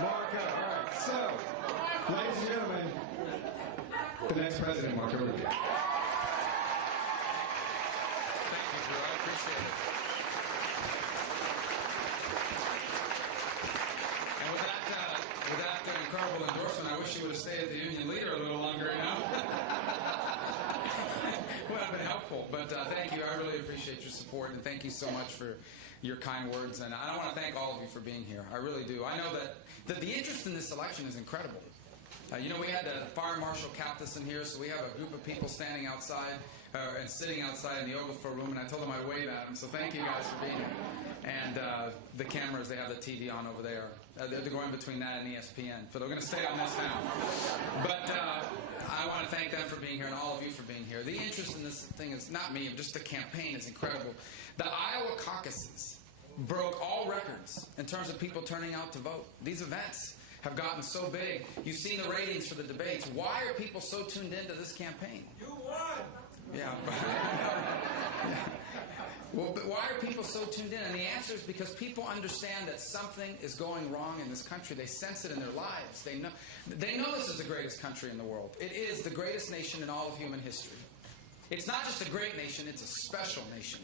Marco, all right. So, ladies and gentlemen, the next president, Marco Rubio. Thank you, Drew. I appreciate it. And with that incredible endorsement, I wish you would have stayed the union leader a little longer, you know? Would have been helpful. But thank you. I really appreciate your support, and thank you so much for your kind words. And I want to thank all of you for being here. I really do. I know that the interest in this election is incredible. You know, we had a fire marshal cap this in here, so we have a group of people standing outside and sitting outside in the Overflow room, and I told them I'd wave at them, so thank you guys for being here. And the cameras, they have the TV on over there. They're going between that and ESPN, so they're going to stay on this now. But I want to thank them for being here and all of you for being here. The interest in this thing is not me, just the campaign is incredible. The Iowa caucuses broke all records in terms of people turning out to vote. These events have gotten so big. You've seen the ratings for the debates. Why are people so tuned into this campaign? You won! Yeah. Well, but why are people so tuned in? And the answer is because people understand that something is going wrong in this country. They sense it in their lives. They know this is the greatest country in the world. It is the greatest nation in all of human history. It's not just a great nation, it's a special nation.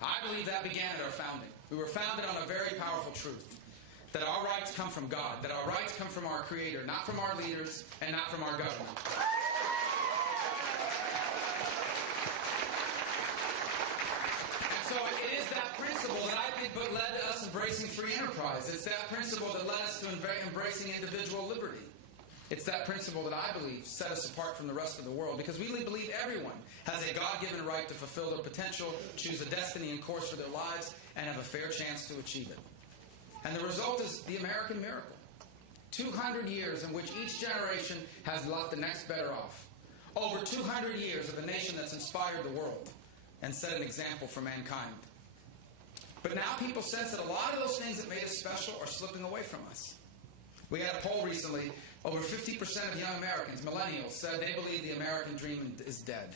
I believe that began at our founding. We were founded on a very powerful truth. That our rights come from God, that our rights come from our Creator, not from our leaders and not from our government. And so it is that principle that I think led to us embracing free enterprise. It's that principle that led us to embracing individual liberty. It's that principle that I believe set us apart from the rest of the world, because we believe everyone has a God-given right to fulfill their potential, choose a destiny and course for their lives, and have a fair chance to achieve it. And the result is the American miracle. 200 years in which each generation has left the next better off. Over 200 years of a nation that's inspired the world and set an example for mankind. But now people sense that a lot of those things that made us special are slipping away from us. We had a poll recently. Over 50% of young Americans, millennials, said they believe the American dream is dead.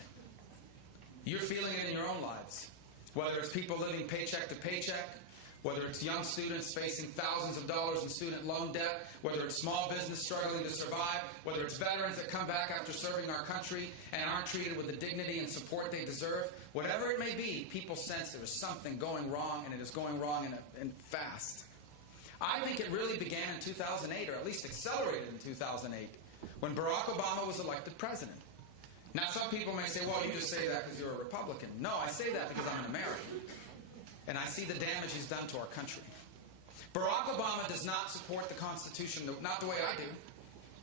You're feeling it in your own lives. Whether it's people living paycheck to paycheck, whether it's young students facing thousands of dollars in student loan debt, whether it's small business struggling to survive, whether it's veterans that come back after serving our country and aren't treated with the dignity and support they deserve, whatever it may be, people sense there is something going wrong, and it is going wrong and fast. I think it really began in 2008, or at least accelerated in 2008, when Barack Obama was elected president. Now, some people may say, well, you just say that because you're a Republican. No, I say that because I'm an American. And I see the damage he's done to our country. Barack Obama does not support the Constitution, not the way I do,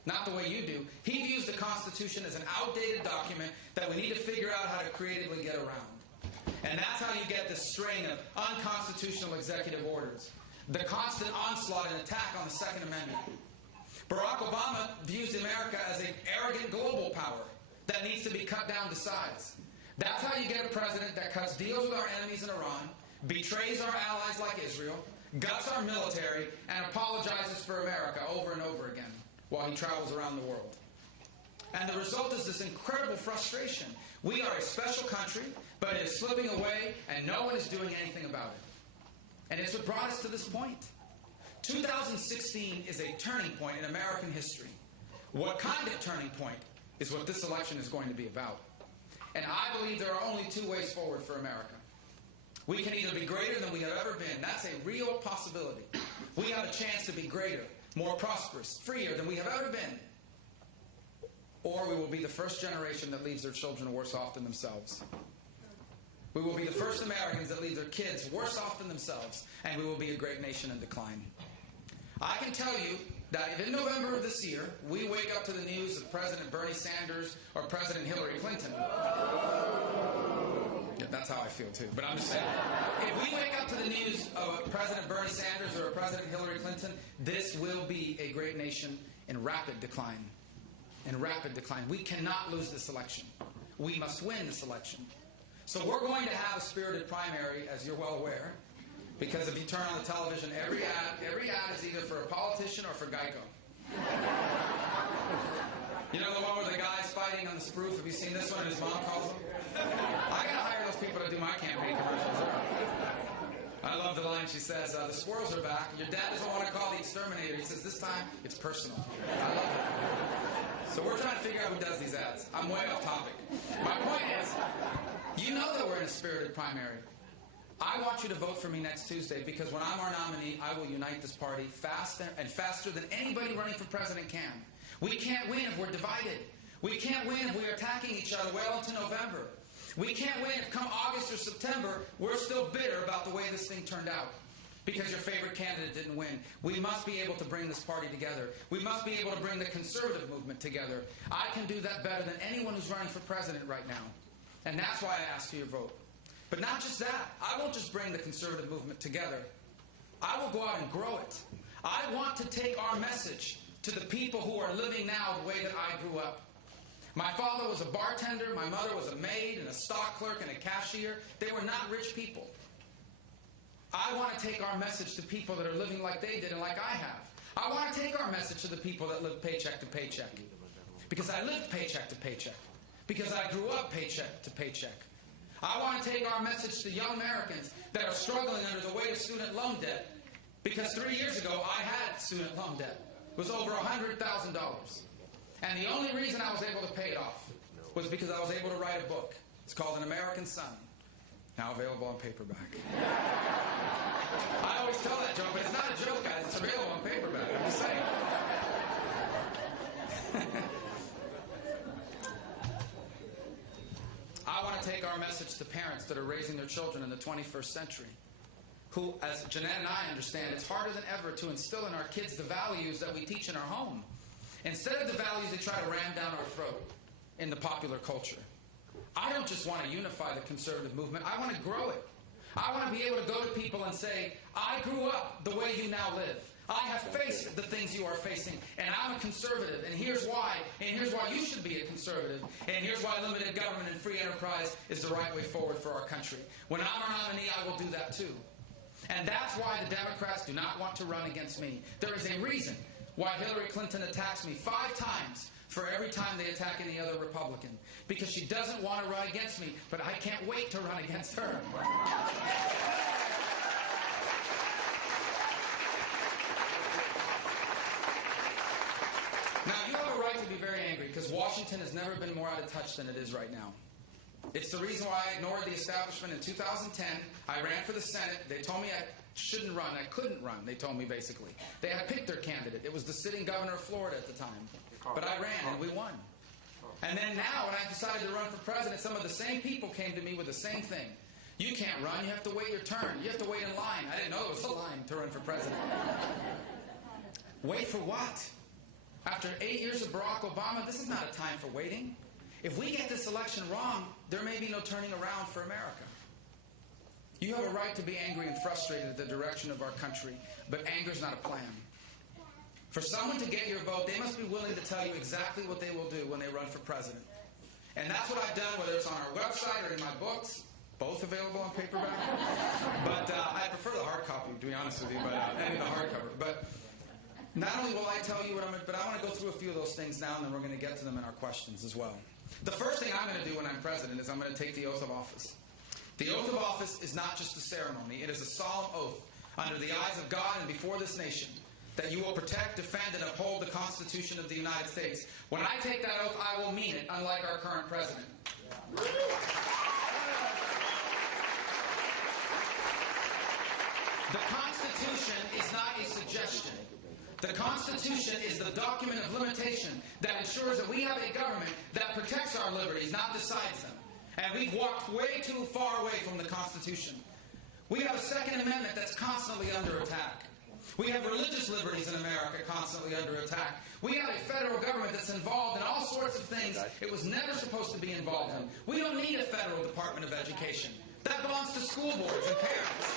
not the way you do. He views the Constitution as an outdated document that we need to figure out how to creatively get around. And that's how you get this string of unconstitutional executive orders, the constant onslaught and attack on the Second Amendment. Barack Obama views America as an arrogant global power that needs to be cut down to size. That's how you get a president that cuts deals with our enemies in Iran, betrays our allies like Israel, guts our military, and apologizes for America over and over again while he travels around the world. And the result is this incredible frustration. We are a special country, but it is slipping away, and no one is doing anything about it. And it's what brought us to this point. 2016 is a turning point in American history. What kind of turning point is what this election is going to be about. And I believe there are only two ways forward for America. We can either be greater than we have ever been. That's a real possibility. We have a chance to be greater, more prosperous, freer than we have ever been. Or we will be the first generation that leaves their children worse off than themselves. We will be the first Americans that leave their kids worse off than themselves, and we will be a great nation in decline. I can tell you that if in November of this year we wake up to the news of President Bernie Sanders or President Hillary Clinton, yeah, that's how I feel too, but I'm just saying, if we wake up to the news of President Bernie Sanders or President Hillary Clinton, this will be a great nation in rapid decline. In rapid decline. We cannot lose this election. We must win this election. So we're going to have a spirited primary, as you're well aware, because if you turn on the television, every ad is either for a politician or for Geico. You know the one where the guy's fighting on the spruce? Have you seen this one? His mom calls him. I gotta hire those people to do my campaign commercials. I love the line she says, the squirrels are back. Your dad doesn't want to call the exterminator. He says, this time, it's personal. I love it. So we're trying to figure out who does these ads. I'm way off topic. My point is, you know that we're in a spirited primary. I want you to vote for me next Tuesday because when I'm our nominee, I will unite this party faster than anybody running for president can. We can't win if we're divided. We can't win if we are attacking each other well into November. We can't win if come August or September, we're still bitter about the way this thing turned out because your favorite candidate didn't win. We must be able to bring this party together. We must be able to bring the conservative movement together. I can do that better than anyone who's running for president right now. And that's why I ask for your vote. But not just that. I won't just bring the conservative movement together. I will go out and grow it. I want to take our message to the people who are living now the way that I grew up. My father was a bartender, my mother was a maid and a stock clerk and a cashier. They were not rich people. I want to take our message to people that are living like they did and like I have. I want to take our message to the people that live paycheck to paycheck. Because I lived paycheck to paycheck. Because I grew up paycheck to paycheck. I want to take our message to young Americans that are struggling under the weight of student loan debt. Because 3 years ago, I had student loan debt. It was over $100,000. And the only reason I was able to pay it off was because I was able to write a book. It's called An American Son, now available on paperback. I always tell that joke, but it's not a joke, guys. It's available on paperback. I'm just saying. I want to take our message to parents that are raising their children in the 21st century, who, as Jeanette and I understand, it's harder than ever to instill in our kids the values that we teach in our home. Instead of the values they try to ram down our throat in the popular culture. I don't just want to unify the conservative movement. I want to grow it. I want to be able to go to people and say, I grew up the way you now live. I have faced the things you are facing, and I'm a conservative, and here's why you should be a conservative, and here's why limited government and free enterprise is the right way forward for our country. When I'm a nominee, I will do that too. And that's why the Democrats do not want to run against me. There is a reason why Hillary Clinton attacks me 5 times for every time they attack any other Republican. Because she doesn't want to run against me, but I can't wait to run against her. Now, you have a right to be very angry because Washington has never been more out of touch than it is right now. It's the reason why I ignored the establishment in 2010. I ran for the Senate. They told me I shouldn't run. I couldn't run, they told me basically. They had picked their candidate. It was the sitting governor of Florida at the time. But I ran and we won. And then now when I decided to run for president, some of the same people came to me with the same thing. You can't run. You have to wait your turn. You have to wait in line. I didn't know it was a line to run for president. Wait for what? After 8 years of Barack Obama, this is not a time for waiting. If we get this election wrong, there may be no turning around for America. You have a right to be angry and frustrated at the direction of our country, but anger is not a plan. For someone to get your vote, they must be willing to tell you exactly what they will do when they run for president. And that's what I've done, whether it's on our website or in my books, both available on paperback. But I prefer the hard copy, to be honest with you, and the hardcover. But not only will I tell you what but I want to go through a few of those things now, and then we're going to get to them in our questions as well. The first thing I'm going to do when I'm president is I'm going to take the oath of office. The oath of office is not just a ceremony. It is a solemn oath under the eyes of God and before this nation that you will protect, defend, and uphold the Constitution of the United States. When I take that oath, I will mean it, unlike our current president. The Constitution is not a suggestion. The Constitution is the document of limitation that ensures that we have a government that protects our liberties, not decides them. And we've walked way too far away from the Constitution. We have a Second Amendment that's constantly under attack. We have religious liberties in America constantly under attack. We have a federal government that's involved in all sorts of things it was never supposed to be involved in. We don't need a federal Department of Education. That belongs to school boards and parents.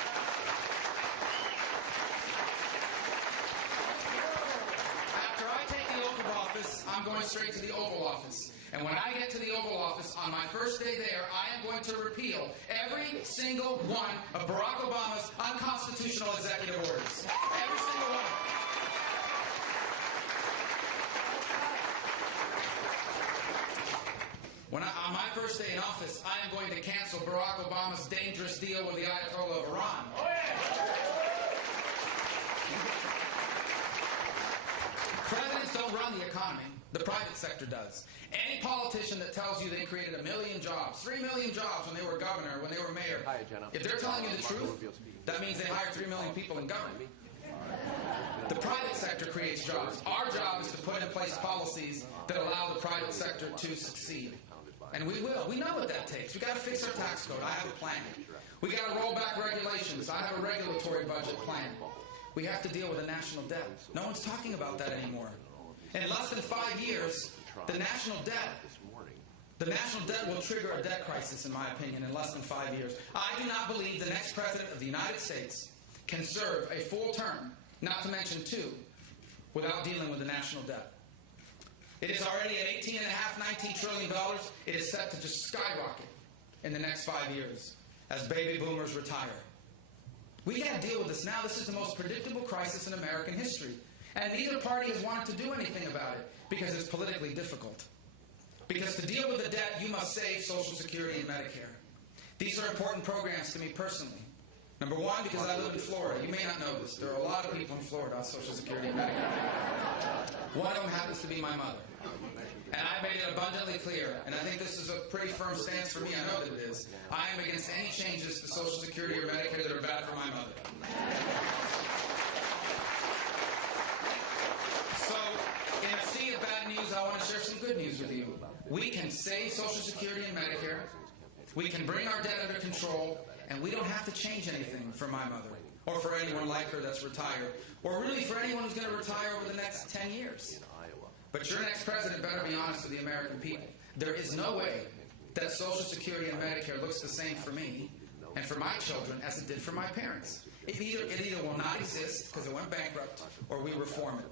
After I take the oath of office, I'm going straight to the Oval Office. And when I get to the Oval Office, on my first day there, I am going to repeal every single one of Barack Obama's unconstitutional executive orders. Every single one. On my first day in office, I am going to cancel Barack Obama's dangerous deal with the Ayatollah of Iran. Presidents don't run the economy. The private sector does. Any politician that tells you they created 1 million jobs, 3 million jobs when they were governor, when they were mayor, if they're telling you the truth, that means they hired 3 million people in government. The private sector creates jobs. Our job is to put in place policies that allow the private sector to succeed. And we will. We know what that takes. We've got to fix our tax code. I have a plan. We've got to roll back regulations. I have a regulatory budget plan. We have to deal with the national debt. No one's talking about that anymore. In less than 5 years, the national debt will trigger a debt crisis, in my opinion, in less than 5 years. I do not believe the next president of the United States can serve a full term, not to mention 2, without dealing with the national debt. It is already at $18.5, $19 trillion. It is set to just skyrocket in the next 5 years as baby boomers retire. We got to deal with this now. This is the most predictable crisis in American history. And neither party has wanted to do anything about it because it's politically difficult. Because to deal with the debt, you must save Social Security and Medicare. These are important programs to me personally. Number one, because I live in Florida. You may not know this. There are a lot of people in Florida on Social Security and Medicare. One of them happens to be my mother. And I made it abundantly clear, and I think this is a pretty firm stance for me, I know that it is. I am against any changes to Social Security or Medicare that are bad for my mother. So, in a sea of bad news, I want to share some good news with you. We can save Social Security and Medicare. We can bring our debt under control, and we don't have to change anything for my mother, or for anyone like her that's retired, or really for anyone who's going to retire over the next 10 years. But your next president better be honest with the American people. There is no way that Social Security and Medicare looks the same for me and for my children as it did for my parents. It either will not exist because it went bankrupt, or we reform it.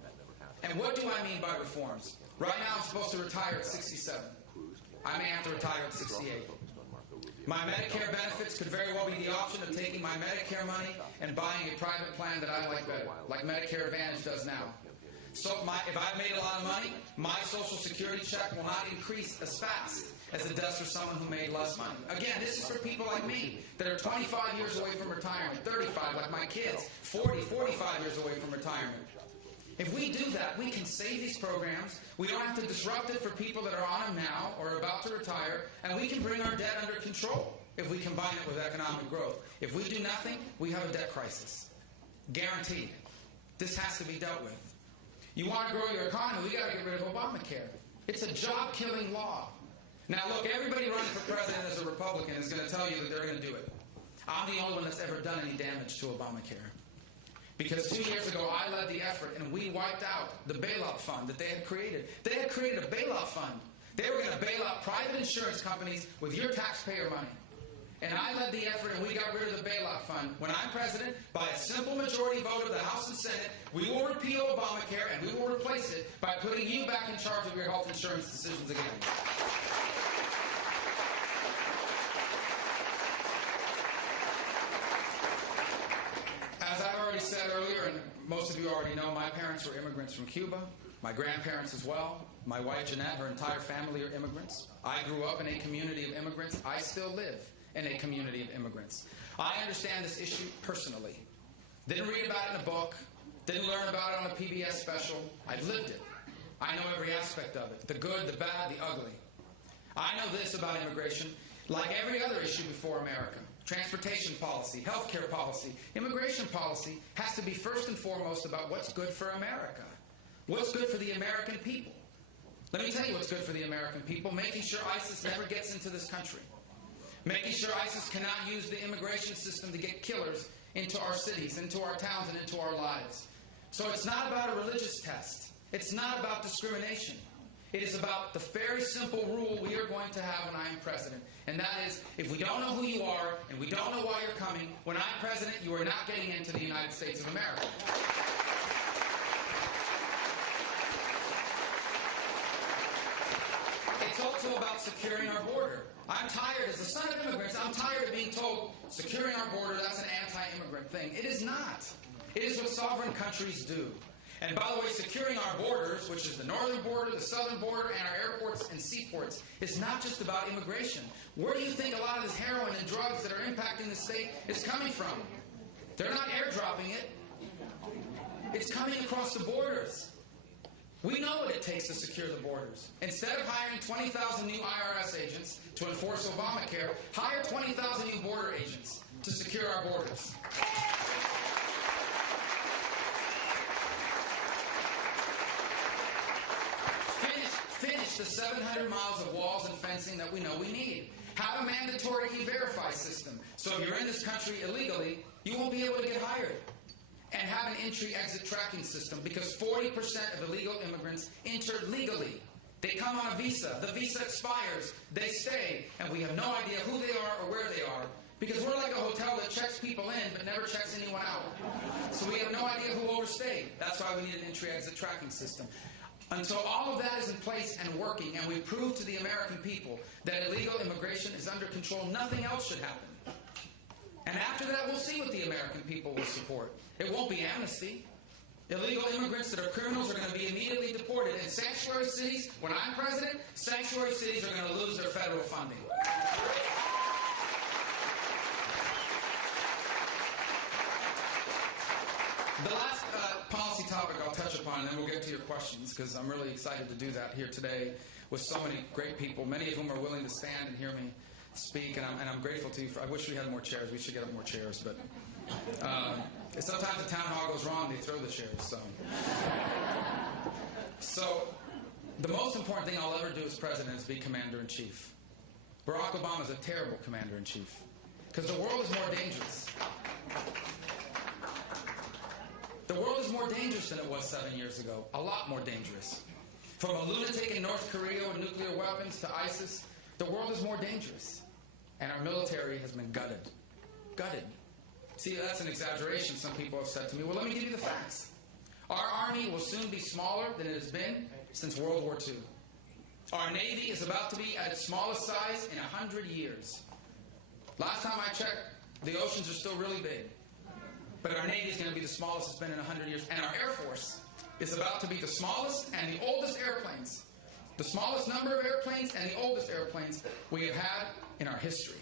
And what do I mean by reforms? Right now I'm supposed to retire at 67. I may have to retire at 68. My Medicare benefits could very well be the option of taking my Medicare money and buying a private plan that I like better, like Medicare Advantage does now. So if I've made a lot of money, my Social Security check will not increase as fast as it does for someone who made less money. Again, this is for people like me that are 25 years away from retirement, 35 like my kids, 40, 45 years away from retirement. If we do that, we can save these programs. We don't have to disrupt it for people that are on them now or about to retire, and we can bring our debt under control if we combine it with economic growth. If we do nothing, we have a debt crisis. Guaranteed. This has to be dealt with. You want to grow your economy, we got to get rid of Obamacare. It's a job-killing law. Now look, everybody running for president as a Republican is going to tell you that they're going to do it. I'm the only one that's ever done any damage to Obamacare. Because 2 years ago, I led the effort, and we wiped out the bailout fund that they had created. They had created a bailout fund. They were going to bail out private insurance companies with your taxpayer money. And I led the effort, and we got rid of the bailout fund. When I'm president, by a simple majority vote of the House and Senate, we will repeal Obamacare, and we will replace it by putting you back in charge of your health insurance decisions again. As I've already said earlier, and most of you already know, my parents were immigrants from Cuba. My grandparents as well. My wife, Jeanette, her entire family are immigrants. I grew up in a community of immigrants. I still live in a community of immigrants. I understand this issue personally. Didn't read about it in a book. Didn't learn about it on a PBS special. I've lived it. I know every aspect of it. The good, the bad, the ugly. I know this about immigration. Like every other issue before America, transportation policy, healthcare policy, immigration policy has to be first and foremost about what's good for America. What's good for the American people. Let me tell you what's good for the American people. Making sure ISIS never gets into this country. Making sure ISIS cannot use the immigration system to get killers into our cities, into our towns, and into our lives. So it's not about a religious test. It's not about discrimination. It is about the very simple rule we are going to have when I am president. And that is, if we don't know who you are, and we don't know why you're coming, when I'm president, you are not getting into the United States of America. It's also about securing our border. I'm tired, as the son of immigrants, I'm tired of being told securing our border, that's an anti-immigrant thing. It is not. It is what sovereign countries do. And by the way, securing our borders, which is the northern border, the southern border, and our airports and seaports, is not just about immigration. Where do you think a lot of this heroin and drugs that are impacting the state is coming from? They're not airdropping it. It's coming across the borders. We know what it takes to secure the borders. Instead of hiring 20,000 new IRS agents to enforce Obamacare, hire 20,000 new border agents to secure our borders. Finish the 700 miles of walls and fencing that we know we need. Have a mandatory e-verify system, so if you're in this country illegally, you won't be able to get hired. And have an entry-exit tracking system, because 40% of illegal immigrants enter legally. They come on a visa. The visa expires. They stay. And we have no idea who they are or where they are, because we're like a hotel that checks people in but never checks anyone out. So we have no idea who overstayed. That's why we need an entry-exit tracking system. Until all of that is in place and working, and we prove to the American people that illegal immigration is under control, nothing else should happen. And after that, we'll see what the American people will support. It won't be amnesty. Illegal immigrants that are criminals are going to be immediately deported. In sanctuary cities, when I'm president, sanctuary cities are going to lose their federal funding. The last policy topic I'll touch upon, and then we'll get to your questions, because I'm really excited to do that here today with so many great people, many of whom are willing to stand and hear me speak, and I'm grateful to you. I wish we had more chairs. We should get up more chairs, but sometimes the town hall goes wrong, they throw the chairs. So the most important thing I'll ever do as president is be commander-in-chief. Barack Obama is a terrible commander-in-chief, because the world is more dangerous. The world is more dangerous than it was 7 years ago. A lot more dangerous. From a lunatic in North Korea with nuclear weapons to ISIS, the world is more dangerous. And our military has been gutted. Gutted. See, that's an exaggeration, some people have said to me. Well, let me give you the facts. Our Army will soon be smaller than it has been since World War II. Our Navy is about to be at its smallest size in 100 years. Last time I checked, the oceans are still really big. But our Navy is going to be the smallest it's been in 100 years. And our Air Force is about to be the smallest and the oldest airplanes. The smallest number of airplanes and the oldest airplanes we have had in our history.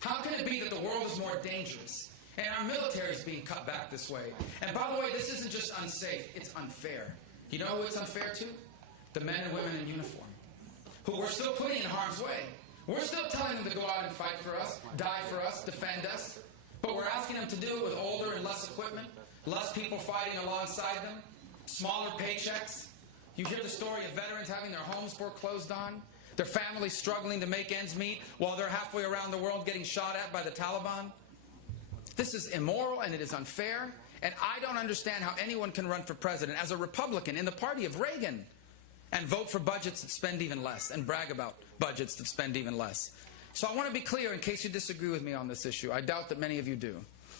How can it be that the world is more dangerous and our military is being cut back this way? And by the way, this isn't just unsafe, it's unfair. You know who it's unfair to? The men and women in uniform, who we're still putting in harm's way. We're still telling them to go out and fight for us, die for us, defend us. But we're asking them to do it with older and less equipment, less people fighting alongside them, smaller paychecks. You hear the story of veterans having their homes foreclosed on, their families struggling to make ends meet while they're halfway around the world getting shot at by the Taliban. This is immoral and it is unfair, and I don't understand how anyone can run for president as a Republican in the party of Reagan and vote for budgets that spend even less and brag about budgets that spend even less. So I want to be clear in case you disagree with me on this issue. I doubt that many of you do.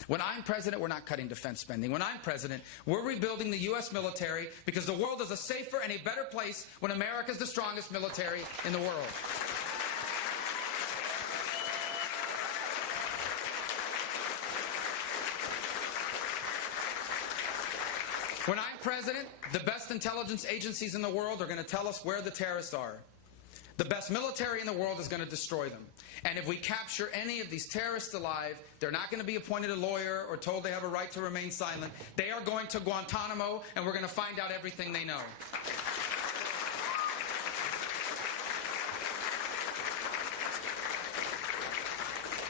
When I'm president, we're not cutting defense spending. When I'm president, we're rebuilding the U.S. military, because the world is a safer and a better place when America is the strongest military in the world. When I'm president, the best intelligence agencies in the world are going to tell us where the terrorists are. The best military in the world is going to destroy them. And if we capture any of these terrorists alive, they're not going to be appointed a lawyer or told they have a right to remain silent. They are going to Guantanamo, and we're going to find out everything they know.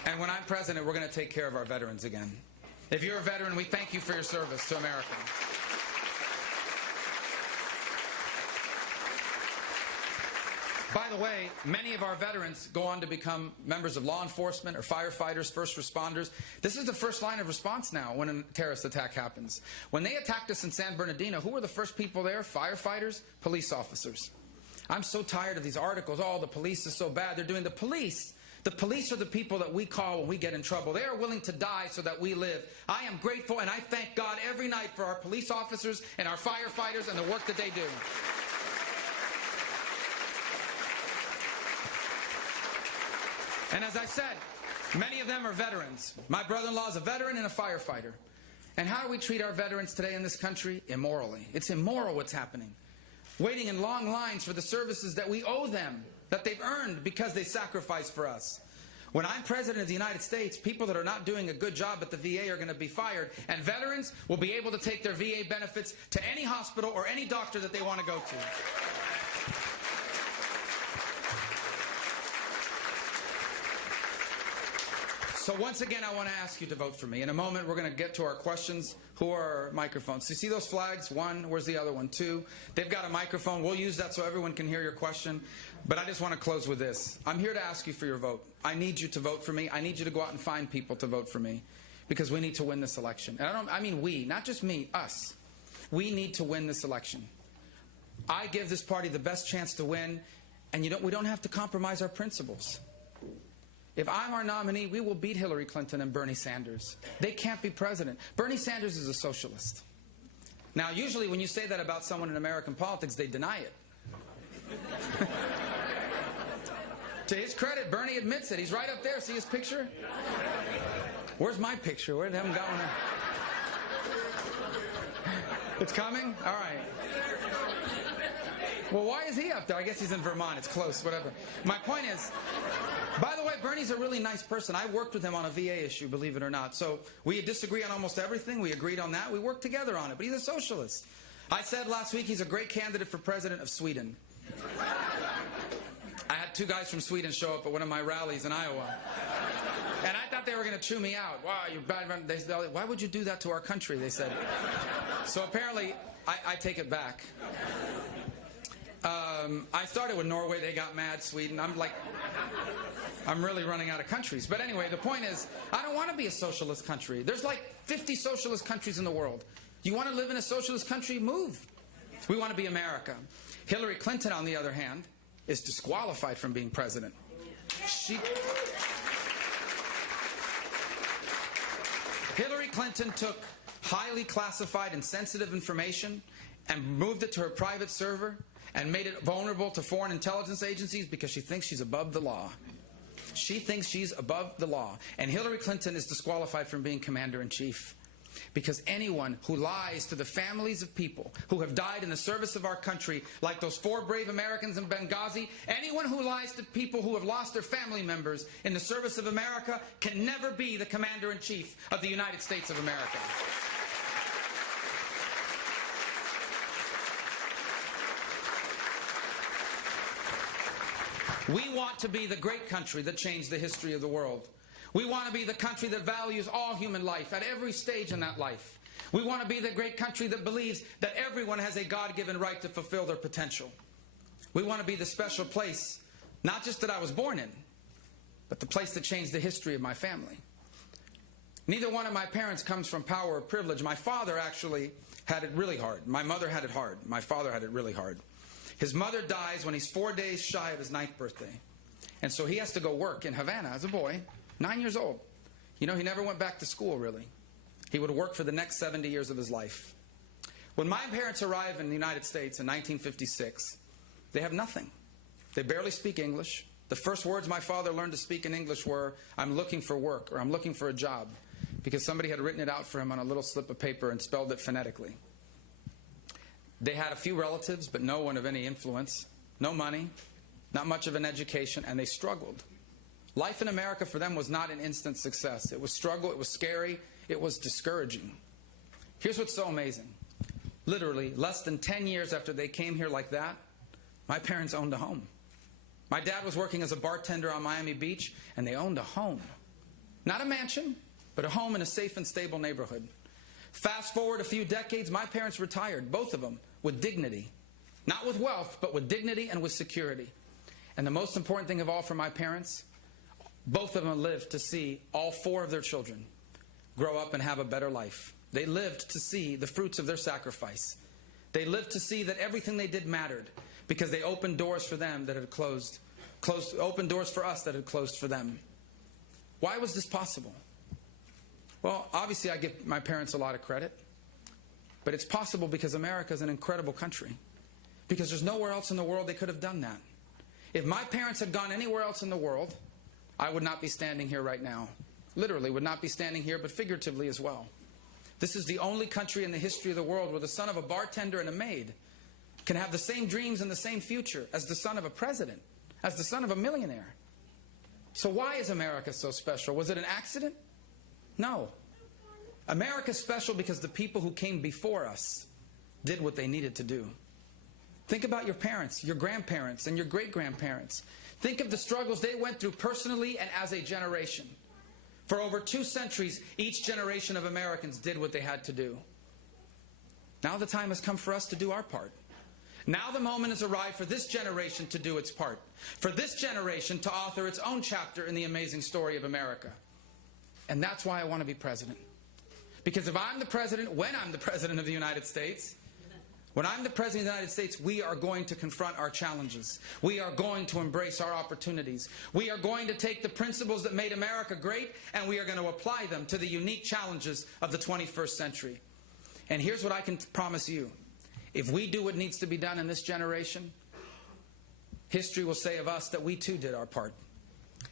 And when I'm president, we're going to take care of our veterans again. If you're a veteran, we thank you for your service to America. By the way, many of our veterans go on to become members of law enforcement or firefighters, first responders. This is the first line of response now when a terrorist attack happens. When they attacked us in San Bernardino, who were the first people there? Firefighters, police officers. I'm so tired of these articles. Oh, the police is so bad. They're doing the police. The police are the people that we call when we get in trouble. They are willing to die so that we live. I am grateful, and I thank God every night for our police officers and our firefighters and the work that they do. And as I said, many of them are veterans. My brother-in-law is a veteran and a firefighter. And how do we treat our veterans today in this country? Immorally. It's immoral what's happening. Waiting in long lines for the services that we owe them, that they've earned because they sacrificed for us. When I'm President of the United States, people that are not doing a good job at the VA are going to be fired, and veterans will be able to take their VA benefits to any hospital or any doctor that they want to go to. So once again, I want to ask you to vote for me. In a moment, we're going to get to our questions. Who are our microphones? So you see those flags? One. Where's the other one? Two. They've got a microphone. We'll use that so everyone can hear your question. But I just want to close with this. I'm here to ask you for your vote. I need you to vote for me. I need you to go out and find people to vote for me, because we need to win this election. And I mean we, not just me, us. We need to win this election. I give this party the best chance to win, and we don't have to compromise our principles. If I'm our nominee, we will beat Hillary Clinton and Bernie Sanders. They can't be president. Bernie Sanders is a socialist. Now, usually when you say that about someone in American politics, they deny it. To his credit, Bernie admits it. He's right up there. See his picture? Where's my picture? Where they haven't got one? It's coming? All right. Well, why is he up there? I guess he's in Vermont. It's close, whatever. My point is, by the way, Bernie's a really nice person. I worked with him on a VA issue, believe it or not. So we disagree on almost everything. We agreed on that. We worked together on it. But he's a socialist. I said last week he's a great candidate for president of Sweden. I had two guys from Sweden show up at one of my rallies in Iowa. And I thought they were going to chew me out. Wow, you're bad. They said, why would you do that to our country? They said. So apparently, I take it back. I started with Norway. They got mad. Sweden. I'm really running out of countries. But anyway, the point is, I don't want to be a socialist country. There's like 50 socialist countries in the world. You want to live in a socialist country? Move. We want to be America. Hillary Clinton, on the other hand, is disqualified from being president. Hillary Clinton took highly classified and sensitive information and moved it to her private server and made it vulnerable to foreign intelligence agencies because she thinks she's above the law. She thinks she's above the law. And Hillary Clinton is disqualified from being commander-in-chief. Because anyone who lies to the families of people who have died in the service of our country, like those 4 brave Americans in Benghazi, anyone who lies to people who have lost their family members in the service of America can never be the commander-in-chief of the United States of America. We want to be the great country that changed the history of the world. We want to be the country that values all human life at every stage in that life. We want to be the great country that believes that everyone has a God-given right to fulfill their potential. We want to be the special place, not just that I was born in, but the place that changed the history of my family. Neither one of my parents comes from power or privilege. My father actually had it really hard. My mother had it hard. My father had it really hard. His mother dies when he's 4 days shy of his 9th birthday. And so he has to go work in Havana as a boy, 9 years old. You know, he never went back to school, really. He would work for the next 70 years of his life. When my parents arrive in the United States in 1956, they have nothing. They barely speak English. The first words my father learned to speak in English were, "I'm looking for work," or "I'm looking for a job," because somebody had written it out for him on a little slip of paper and spelled it phonetically. They had a few relatives, but no one of any influence. No money, not much of an education, and they struggled. Life in America for them was not an instant success. It was struggle, it was scary, it was discouraging. Here's what's so amazing. Literally, less than 10 years after they came here like that, my parents owned a home. My dad was working as a bartender on Miami Beach, and they owned a home. Not a mansion, but a home in a safe and stable neighborhood. Fast forward a few decades, my parents retired, both of them, with dignity. Not with wealth, but with dignity and with security. And the most important thing of all for my parents, both of them lived to see all 4 of their children grow up and have a better life. They lived to see the fruits of their sacrifice. They lived to see that everything they did mattered because they opened doors for them that had opened doors for us that had closed for them. Why was this possible? Well, obviously I give my parents a lot of credit, but it's possible because America is an incredible country. Because there's nowhere else in the world they could have done that. If my parents had gone anywhere else in the world, I would not be standing here right now. Literally would not be standing here, but figuratively as well. This is the only country in the history of the world where the son of a bartender and a maid can have the same dreams and the same future as the son of a president, as the son of a millionaire. So why is America so special? Was it an accident? No. America's special because the people who came before us did what they needed to do. Think about your parents, your grandparents, and your great-grandparents. Think of the struggles they went through personally and as a generation. For over 2 centuries, each generation of Americans did what they had to do. Now the time has come for us to do our part. Now the moment has arrived for this generation to do its part. For this generation to author its own chapter in the amazing story of America. And that's why I want to be president. Because if I'm the president, when I'm the president of the United States, when I'm the president of the United States, we are going to confront our challenges. We are going to embrace our opportunities. We are going to take the principles that made America great and we are going to apply them to the unique challenges of the 21st century. And here's what I can promise you. If we do what needs to be done in this generation, history will say of us that we too did our part.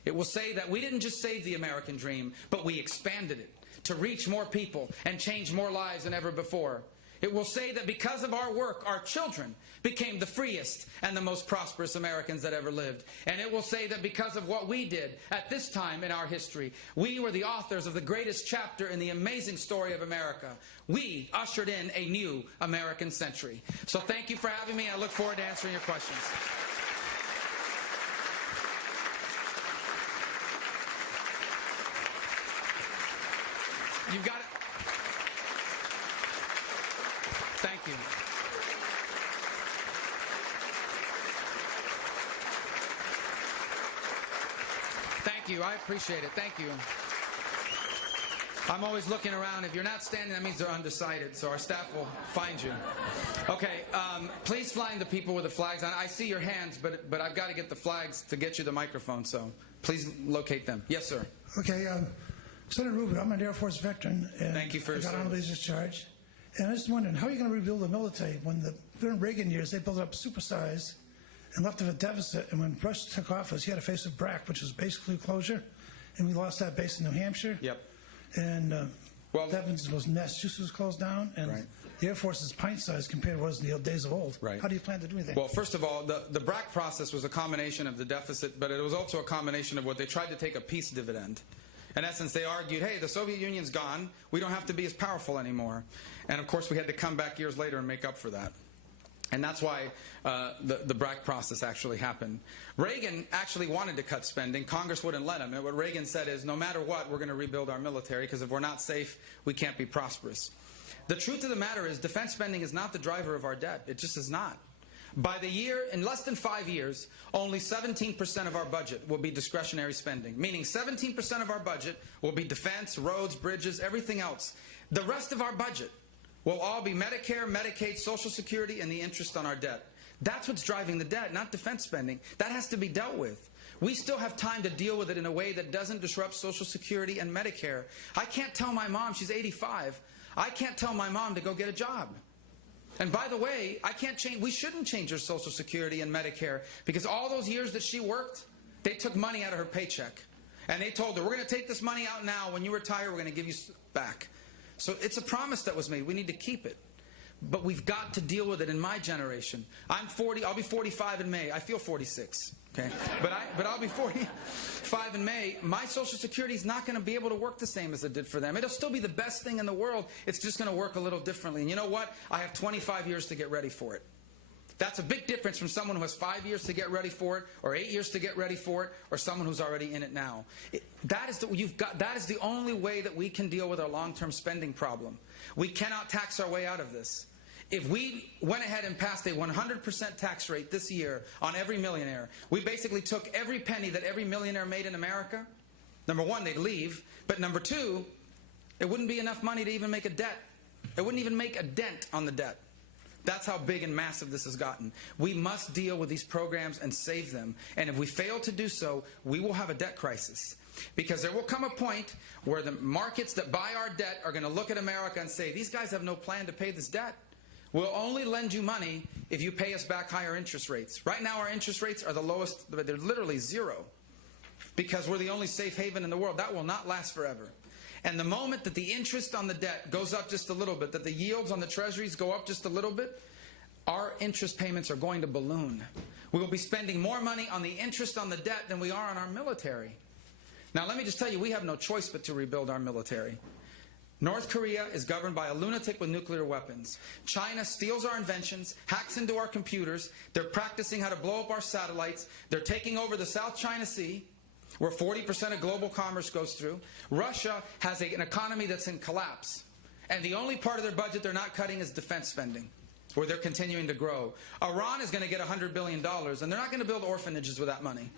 It will say that we didn't just save the American dream, but we expanded it to reach more people and change more lives than ever before. It will say that because of our work, our children became the freest and the most prosperous Americans that ever lived. And it will say that because of what we did at this time in our history, we were the authors of the greatest chapter in the amazing story of America. We ushered in a new American century. So thank you for having me. I look forward to answering your questions. You've got it. Thank you. Thank you. I appreciate it. Thank you. I'm always looking around. If you're not standing, that means they're undecided, so our staff will find you. Okay, please find the people with the flags on. I see your hands, but I've got to get the flags to get you the microphone, so please locate them. Yes, sir. Okay, Senator Rubio, I'm an Air Force veteran, and Thank you for your I got on service. discharge. And I'm just wondering, how are you going to rebuild the military when during Reagan years they built it up supersized and left it a deficit, and when Bush took office, he had to face a BRAC, which was basically closure, and we lost that base in New Hampshire. Yep. And Well, Devon's was Massachusetts closed down, and Right. the Air Force is pint-sized compared to what it was in the old days of old. Right. How do you plan to do anything? Well, first of all, the BRAC process was a combination of the deficit, but it was also a combination of what they tried to take a peace dividend. In essence, they argued, hey, the Soviet Union's gone. We don't have to be as powerful anymore. And, of course, we had to come back years later and make up for that. And that's why the BRAC process actually happened. Reagan actually wanted to cut spending. Congress wouldn't let him. And what Reagan said is, no matter what, we're going to rebuild our military, because if we're not safe, we can't be prosperous. The truth of the matter is defense spending is not the driver of our debt. It just is not. By the year, in less than 5 years, only 17% of our budget will be discretionary spending, meaning 17% of our budget will be defense, roads, bridges, everything else. The rest of our budget will all be Medicare, Medicaid, Social Security, and the interest on our debt. That's what's driving the debt, not defense spending. That has to be dealt with. We still have time to deal with it in a way that doesn't disrupt Social Security and Medicare. I can't tell my mom, she's 85, I can't tell my mom to go get a job. And by the way, we shouldn't change her Social Security and Medicare, because all those years that she worked, they took money out of her paycheck. And they told her, we're going to take this money out now. When you retire, we're going to give you back. So it's a promise that was made. We need to keep it. But we've got to deal with it in my generation. I'm 40. I'll be 45 in May. I feel 46. Okay, but I'll be 45 in May. My Social Security is not going to be able to work the same as it did for them. It'll still be the best thing in the world. It's just going to work a little differently. And you know what? I have 25 years to get ready for it. That's a big difference from someone who has 5 years to get ready for it, or 8 years to get ready for it, or someone who's already in it now. That is the only way that we can deal with our long-term spending problem. We cannot tax our way out of this. If we went ahead and passed a 100% tax rate this year on every millionaire, we basically took every penny that every millionaire made in America. Number one, they'd leave. But number two, it wouldn't be enough money to even make a debt. It wouldn't even make a dent on the debt. That's how big and massive this has gotten. We must deal with these programs and save them. And if we fail to do so, we will have a debt crisis. Because there will come a point where the markets that buy our debt are going to look at America and say, these guys have no plan to pay this debt. We'll only lend you money if you pay us back higher interest rates. Right now our interest rates are the lowest, they're literally zero, because we're the only safe haven in the world. That will not last forever. And the moment that the interest on the debt goes up just a little bit, that the yields on the treasuries go up just a little bit, our interest payments are going to balloon. We will be spending more money on the interest on the debt than we are on our military. Now, let me just tell you, we have no choice but to rebuild our military. North Korea is governed by a lunatic with nuclear weapons. China steals our inventions, hacks into our computers. They're practicing how to blow up our satellites. They're taking over the South China Sea, where 40% of global commerce goes through. Russia has an economy that's in collapse. And the only part of their budget they're not cutting is defense spending, where they're continuing to grow. Iran is going to get $100 billion, and they're not going to build orphanages with that money.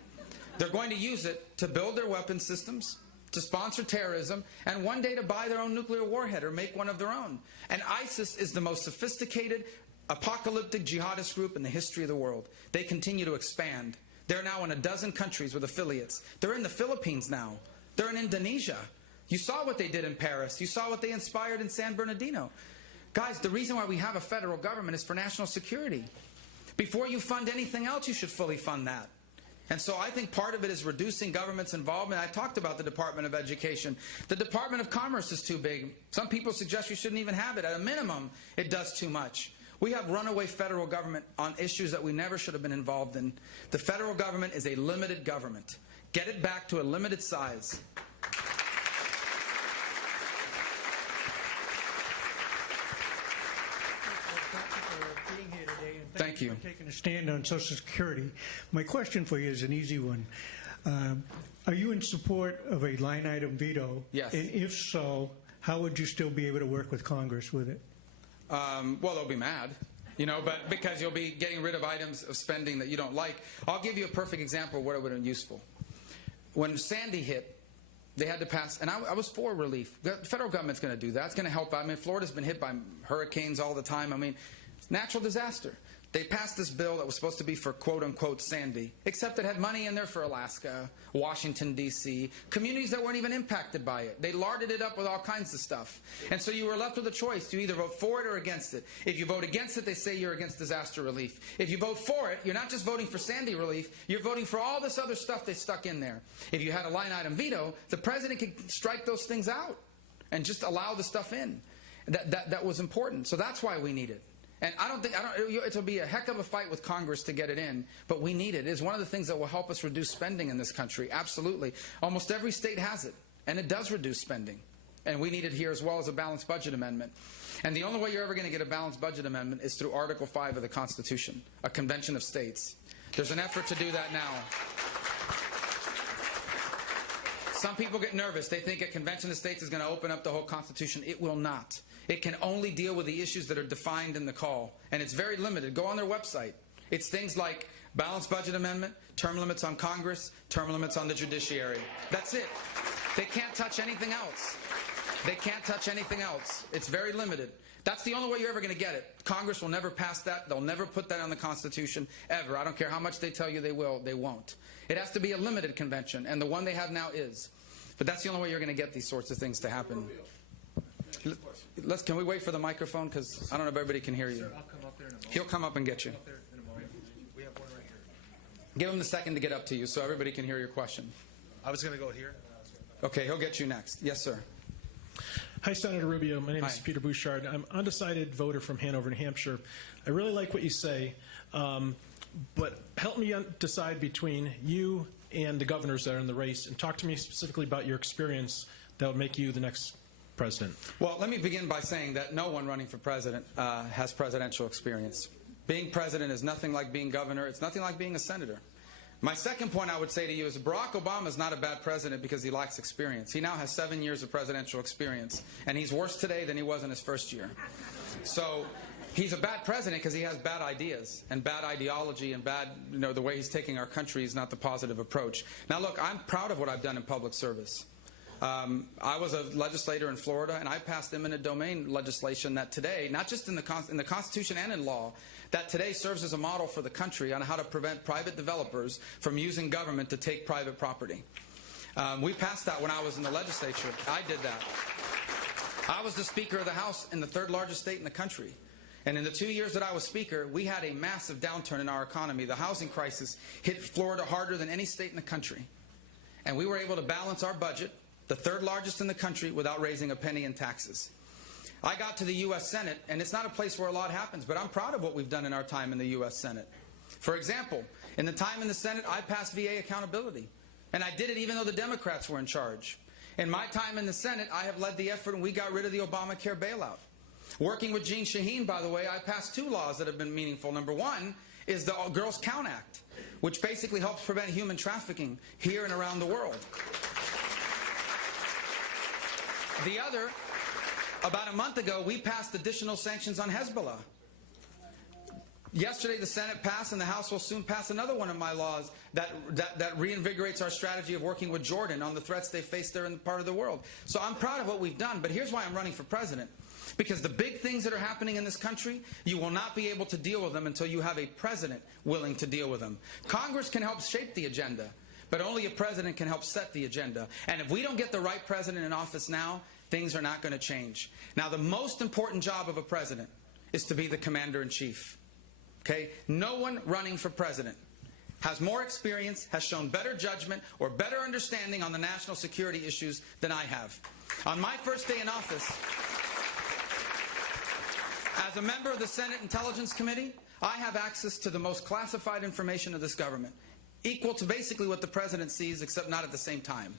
They're going to use it to build their weapon systems, to sponsor terrorism, and one day to buy their own nuclear warhead or make one of their own. And ISIS is the most sophisticated, apocalyptic jihadist group in the history of the world. They continue to expand. They're now in a dozen countries with affiliates. They're in the Philippines now. They're in Indonesia. You saw what they did in Paris. You saw what they inspired in San Bernardino. Guys, the reason why we have a federal government is for national security. Before you fund anything else, you should fully fund that. And so I think part of it is reducing government's involvement. I talked about the Department of Education. The Department of Commerce is too big. Some people suggest we shouldn't even have it. At a minimum, it does too much. We have runaway federal government on issues that we never should have been involved in. The federal government is a limited government. Get it back to a limited size. Thank you. For taking a stand on Social Security. My question for you is an easy one. Are you in support of a line item veto? Yes. And if so, how would you still be able to work with Congress with it? Well, they'll be mad, you know, but because you'll be getting rid of items of spending that you don't like. I'll give you a perfect example of where it would have been useful. When Sandy hit, they had to pass, and I was for relief. The federal government's going to do that. It's going to help. I mean, Florida's been hit by hurricanes all the time. I mean, it's natural disaster. They passed this bill that was supposed to be for quote-unquote Sandy, except it had money in there for Alaska, Washington, D.C., communities that weren't even impacted by it. They larded it up with all kinds of stuff. And so you were left with a choice. You either vote for it or against it. If you vote against it, they say you're against disaster relief. If you vote for it, you're not just voting for Sandy relief, you're voting for all this other stuff they stuck in there. If you had a line item veto, the president could strike those things out and just allow the stuff in. That was important. So that's why we need it. And it'll be a heck of a fight with Congress to get it in, but we need it. It is one of the things that will help us reduce spending in this country, absolutely. Almost every state has it, and it does reduce spending. And we need it here as well as a balanced budget amendment. And the only way you're ever going to get a balanced budget amendment is through Article 5 of the Constitution, a convention of states. There's an effort to do that now. Some people get nervous. They think a convention of states is going to open up the whole Constitution. It will not. It can only deal with the issues that are defined in the call. And it's very limited. Go on their website. It's things like balanced budget amendment, term limits on Congress, term limits on the judiciary. That's it. They can't touch anything else. They can't touch anything else. It's very limited. That's the only way you're ever going to get it. Congress will never pass that. They'll never put that on the Constitution, ever. I don't care how much they tell you they will. They won't. It has to be a limited convention, and the one they have now is. But that's the only way you're going to get these sorts of things to happen. Can we wait for the microphone? Because I don't know if everybody can hear you. Sir, I'll come up there in a moment. He'll come up and get you. Up there in a moment. We have one right here. Give him the second to get up to you so everybody can hear your question. I was going to go here. Okay, he'll get you next. Yes, sir. Hi, Senator Rubio. My name is Hi. Peter Bouchard. I'm an undecided voter from Hanover, New Hampshire. I really like what you say, but help me decide between you and the governors that are in the race, and talk to me specifically about your experience that will make you the next president. Well, let me begin by saying that no one running for president has presidential experience. Being president is nothing like being governor. It's nothing like being a senator. My second point I would say to you is Barack Obama is not a bad president because he lacks experience. He now has 7 years of presidential experience, and he's worse today than he was in his first year. So he's a bad president because he has bad ideas and bad ideology and bad, the way he's taking our country is not the positive approach. Now, look, I'm proud of what I've done in public service. I was a legislator in Florida, and I passed eminent domain legislation that today, not just in the Constitution and in law, that today serves as a model for the country on how to prevent private developers from using government to take private property. We passed that when I was in the legislature. I did that. I was the Speaker of the House in the third largest state in the country. And in the 2 years that I was Speaker, we had a massive downturn in our economy. The housing crisis hit Florida harder than any state in the country. And we were able to balance our budget. the third largest in the country, without raising a penny in taxes. I got to the U.S. Senate, and it's not a place where a lot happens, but I'm proud of what we've done in our time in the U.S. Senate. For example, in the time in the Senate, I passed VA accountability, and I did it even though the Democrats were in charge. In my time in the Senate, I have led the effort, and we got rid of the Obamacare bailout. Working with Jean Shaheen, by the way, I passed 2 laws that have been meaningful. Number one is the Girls Count Act, which basically helps prevent human trafficking here and around the world. The other, about a month ago, we passed additional sanctions on Hezbollah. Yesterday, the Senate passed, and the House will soon pass another one of my laws that reinvigorates our strategy of working with Jordan on the threats they face there in the part of the world. So I'm proud of what we've done, but here's why I'm running for president. Because the big things that are happening in this country, you will not be able to deal with them until you have a president willing to deal with them. Congress can help shape the agenda, but only a president can help set the agenda. And if we don't get the right president in office now, things are not going to change. Now, the most important job of a president is to be the commander-in-chief. Okay? No one running for president has more experience, has shown better judgment, or better understanding on the national security issues than I have. On my first day in office, as a member of the Senate Intelligence Committee, I have access to the most classified information of this government, equal to basically what the president sees, except not at the same time.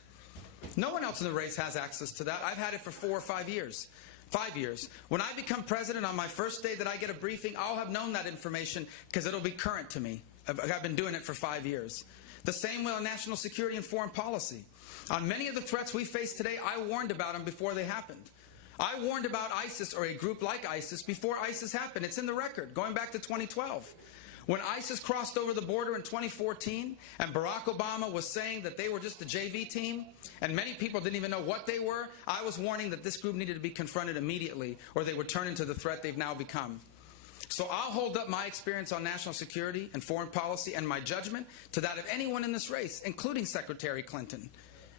No one else in the race has access to that. I've had it for 4 or 5 years. 5 years. When I become president, on my first day that I get a briefing, I'll have known that information because it'll be current to me. I've been doing it for 5 years. The same way on national security and foreign policy. On many of the threats we face today, I warned about them before they happened. I warned about ISIS, or a group like ISIS, before ISIS happened. It's in the record, going back to 2012. When ISIS crossed over the border in 2014, and Barack Obama was saying that they were just a JV team, and many people didn't even know what they were, I was warning that this group needed to be confronted immediately, or they would turn into the threat they've now become. So I'll hold up my experience on national security and foreign policy and my judgment to that of anyone in this race, including Secretary Clinton.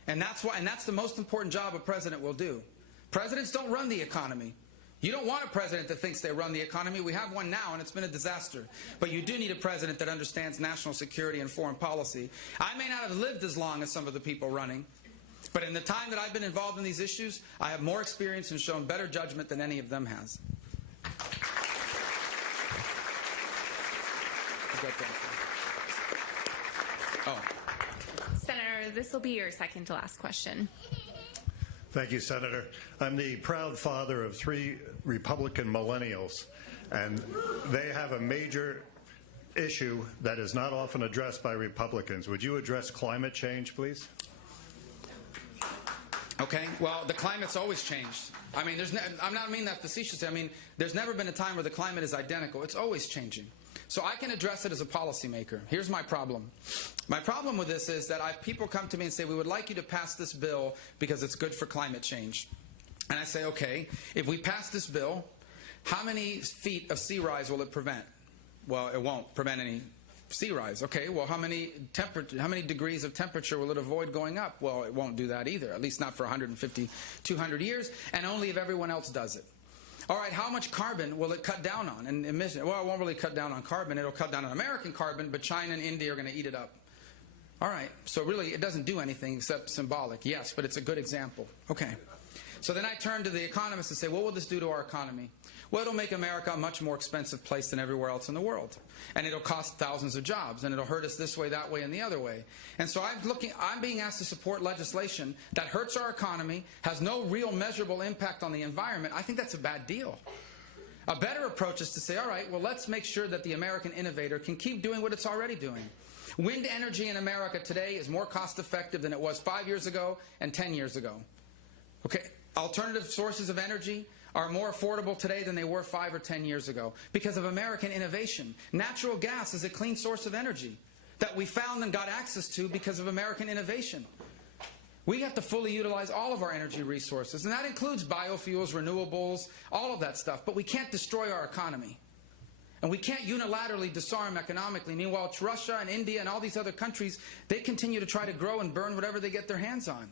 And that's the most important job a president will do. Presidents don't run the economy. You don't want a president that thinks they run the economy. We have one now, and it's been a disaster. But you do need a president that understands national security and foreign policy. I may not have lived as long as some of the people running, but in the time that I've been involved in these issues, I have more experience and shown better judgment than any of them has. Senator, this will be your second to last question. Thank you, Senator. I'm the proud father of 3 Republican millennials, and they have a major issue that is not often addressed by Republicans. Would you address climate change, please? Okay, well, the climate's always changed. I mean, I'm not meaning that facetiously. I mean, there's never been a time where the climate is identical. It's always changing. So I can address it as a policymaker. Here's my problem. My problem with this is that people come to me and say, we would like you to pass this bill because it's good for climate change. And I say, okay, if we pass this bill, how many feet of sea rise will it prevent? Well, it won't prevent any sea rise. Okay, well, how many degrees of temperature will it avoid going up? Well, it won't do that either, at least not for 150, 200 years, and only if everyone else does it. All right, how much carbon will it cut down on in emissions? Well, it won't really cut down on carbon. It'll cut down on American carbon, but China and India are going to eat it up. All right, so really it doesn't do anything except symbolic. Yes, but it's a good example. Okay. So then I turn to the economists and say, what will this do to our economy? Well, it'll make America a much more expensive place than everywhere else in the world. And it'll cost thousands of jobs, and it'll hurt us this way, that way, and the other way. And so I'm being asked to support legislation that hurts our economy, has no real measurable impact on the environment. I think that's a bad deal. A better approach is to say, all right, well, let's make sure that the American innovator can keep doing what it's already doing. Wind energy in America today is more cost effective than it was 5 years ago and 10 years ago. Okay, alternative sources of energy are more affordable today than they were 5 or 10 years ago because of American innovation. Natural gas is a clean source of energy that we found and got access to because of American innovation. We have to fully utilize all of our energy resources, and that includes biofuels, renewables, all of that stuff, but we can't destroy our economy. And we can't unilaterally disarm economically. Meanwhile, Russia and India and all these other countries, they continue to try to grow and burn whatever they get their hands on.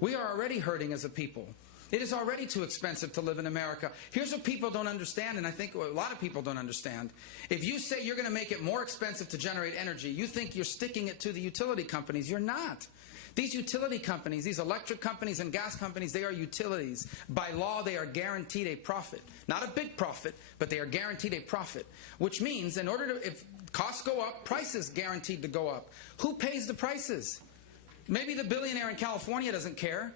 We are already hurting as a people. It is already too expensive to live in America. Here's what people don't understand, and I think a lot of people don't understand. If you say you're going to make it more expensive to generate energy, you think you're sticking it to the utility companies. You're not. These utility companies, these electric companies and gas companies, they are utilities. By law, they are guaranteed a profit. Not a big profit, but they are guaranteed a profit, which means in order to, if costs go up, prices guaranteed to go up. Who pays the prices? Maybe the billionaire in California doesn't care,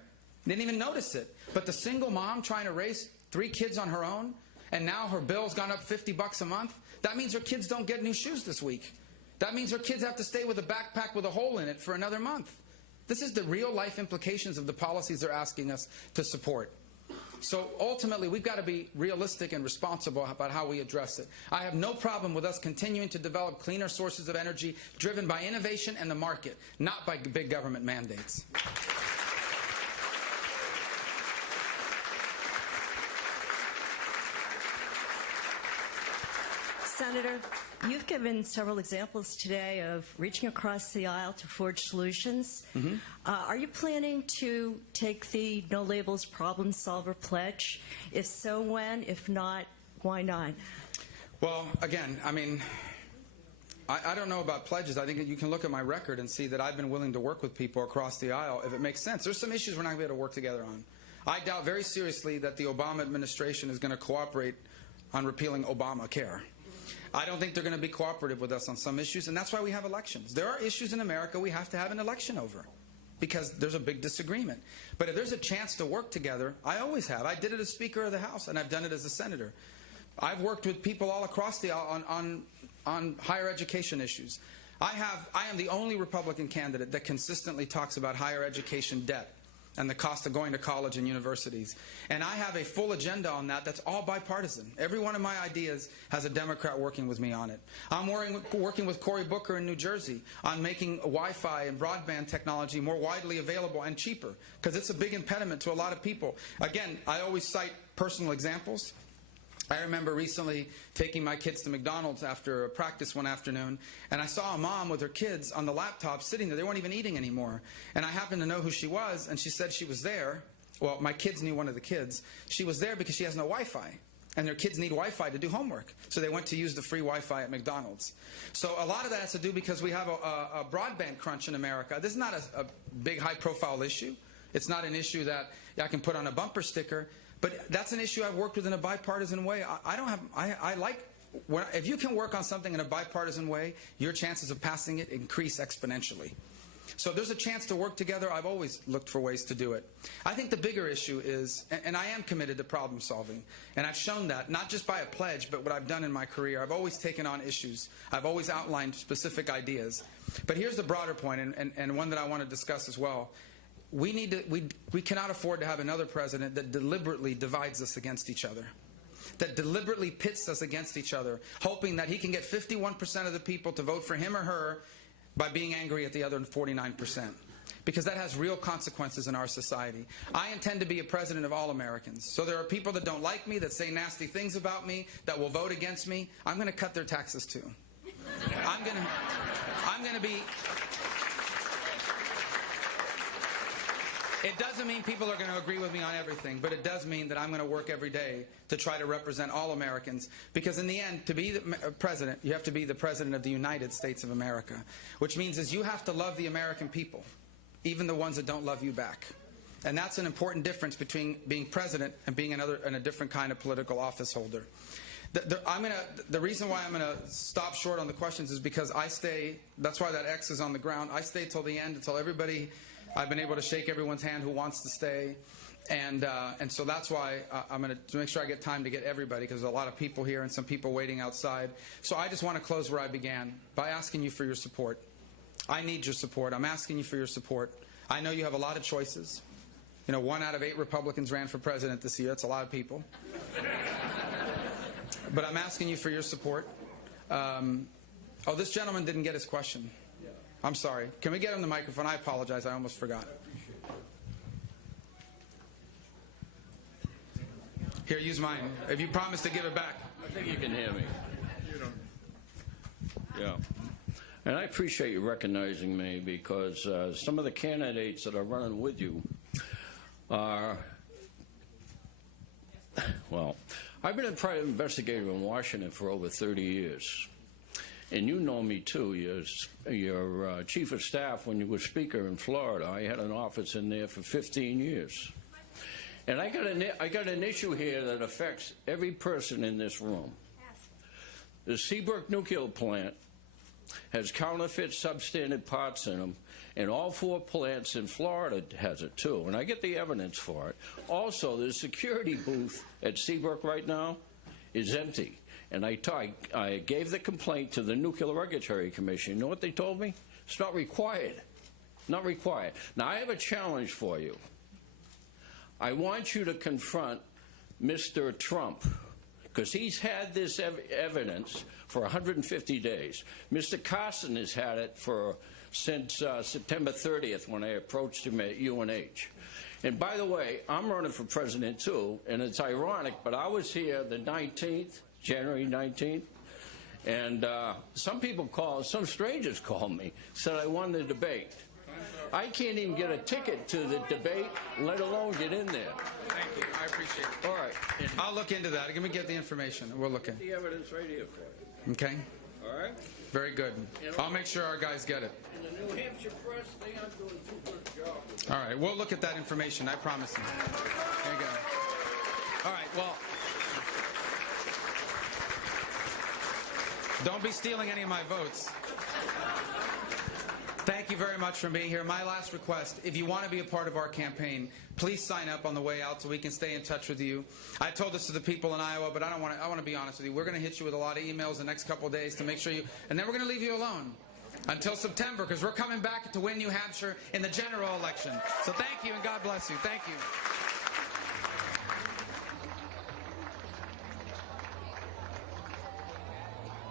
didn't even notice it, but the single mom trying to raise 3 kids on her own, and now her bill's gone up $50 a month, that means her kids don't get new shoes this week. That means her kids have to stay with a backpack with a hole in it for another month. This is the real life implications of the policies they're asking us to support. So ultimately, we've got to be realistic and responsible about how we address it. I have no problem with us continuing to develop cleaner sources of energy driven by innovation and the market, not by big government mandates. Senator, you've given several examples today of reaching across the aisle to forge solutions. Are you planning to take the No Labels Problem Solver pledge? If so, when? If not, why not? Well, again, I mean, I don't know about pledges. I think that you can look at my record and see that I've been willing to work with people across the aisle if it makes sense. There's some issues we're not going to be able to work together on. I doubt very seriously that the Obama administration is going to cooperate on repealing Obamacare. I don't think they're going to be cooperative with us on some issues, and that's why we have elections. There are issues in America we have to have an election over because there's a big disagreement. But if there's a chance to work together, I always have. I did it as Speaker of the House, and I've done it as a Senator. I've worked with people all across the aisle on higher education issues. I am the only Republican candidate that consistently talks about higher education debt and the cost of going to college and universities. And I have a full agenda on that that's all bipartisan. Every one of my ideas has a Democrat working with me on it. I'm working with Cory Booker in New Jersey on making Wi-Fi and broadband technology more widely available and cheaper, because it's a big impediment to a lot of people. Again, I always cite personal examples. I remember recently taking my kids to McDonald's after a practice one afternoon, and I saw a mom with her kids on the laptop sitting there. They weren't even eating anymore. And I happened to know who she was, and she said she was there. Well, my kids knew one of the kids. She was there because she has no Wi-Fi, and their kids need Wi-Fi to do homework. So they went to use the free Wi-Fi at McDonald's. So a lot of that has to do because we have a broadband crunch in America. This is not a big, high-profile issue. It's not an issue that I can put on a bumper sticker. But that's an issue I've worked with in a bipartisan way. If you can work on something in a bipartisan way, your chances of passing it increase exponentially. So if there's a chance to work together, I've always looked for ways to do it. I think the bigger issue is, and I am committed to problem solving, and I've shown that, not just by a pledge, but what I've done in my career. I've always taken on issues. I've always outlined specific ideas. But here's the broader point, and one that I want to discuss as well. We cannot afford to have another president that deliberately divides us against each other, that deliberately pits us against each other, hoping that he can get 51% of the people to vote for him or her by being angry at the other 49%, because that has real consequences in our society. I intend to be a president of all Americans. So there are people that don't like me, that say nasty things about me, that will vote against me. I'm going to cut their taxes too. I'm going to be... It doesn't mean people are going to agree with me on everything, but it does mean that I'm going to work every day to try to represent all Americans, because in the end, to be the president, you have to be the president of the United States of America, which means is you have to love the American people, even the ones that don't love you back. And that's an important difference between being president and being a different kind of political office holder. The reason why I'm going to stop short on the questions is because I stay, that's why that X is on the ground. I stay till the end, until everybody, I've been able to shake everyone's hand who wants to stay. And so that's why I'm going to make sure I get time to get everybody, because there's a lot of people here and some people waiting outside. So I just want to close where I began, by asking you for your support. I need your support. I'm asking you for your support. I know you have a lot of choices. You know, 1 out of 8 Republicans ran for president this year. That's a lot of people. But I'm asking you for your support. Oh, this gentleman didn't get his question. I'm sorry. Can we get him the microphone? I apologize. I almost forgot. Here, use mine. If you promise to give it back. I think you can hear me. Yeah. And I appreciate you recognizing me, because some of the candidates that are running with you are, well, I've been a private investigator in Washington for over 30 years. and you know me too, your chief of staff when you were speaker in Florida. I had an office in there for 15 years. And I got an issue here that affects every person in this room. The Seabrook nuclear plant has counterfeit substandard parts in them, and all 4 plants in Florida has it too, and I get the evidence for it. Also, the security booth at Seabrook right now is empty, and I gave the complaint to the Nuclear Regulatory Commission. You know what they told me? It's not required. Not required. Now, I have a challenge for you. I want you to confront Mr. Trump, because he's had this evidence for 150 days. Mr. Carson has had it since September 30th when I approached him at UNH. And by the way, I'm running for president too, and it's ironic, but I was here the 19th, January 19th, and some strangers called me, said I won the debate. I can't even get a ticket to the debate, let alone get in there. Thank you. I appreciate it. All right. I'll look into that. Let me get the information. We'll look into it. The evidence right here for you. Okay? All right? Very good. I'll make sure our guys get it. In the New Hampshire press, they aren't doing too good a job. All right. We'll look at that information. I promise you. There you go. All right. Well, don't be stealing any of my votes. Thank you very much for being here. My last request, if you want to be a part of our campaign, please sign up on the way out so we can stay in touch with you. I told this to the people in Iowa, but I want to be honest with you. We're going to hit you with a lot of emails the next couple of days to make sure and then we're going to leave you alone until September, because we're coming back to win New Hampshire in the general election. So thank you, and God bless you. Thank you.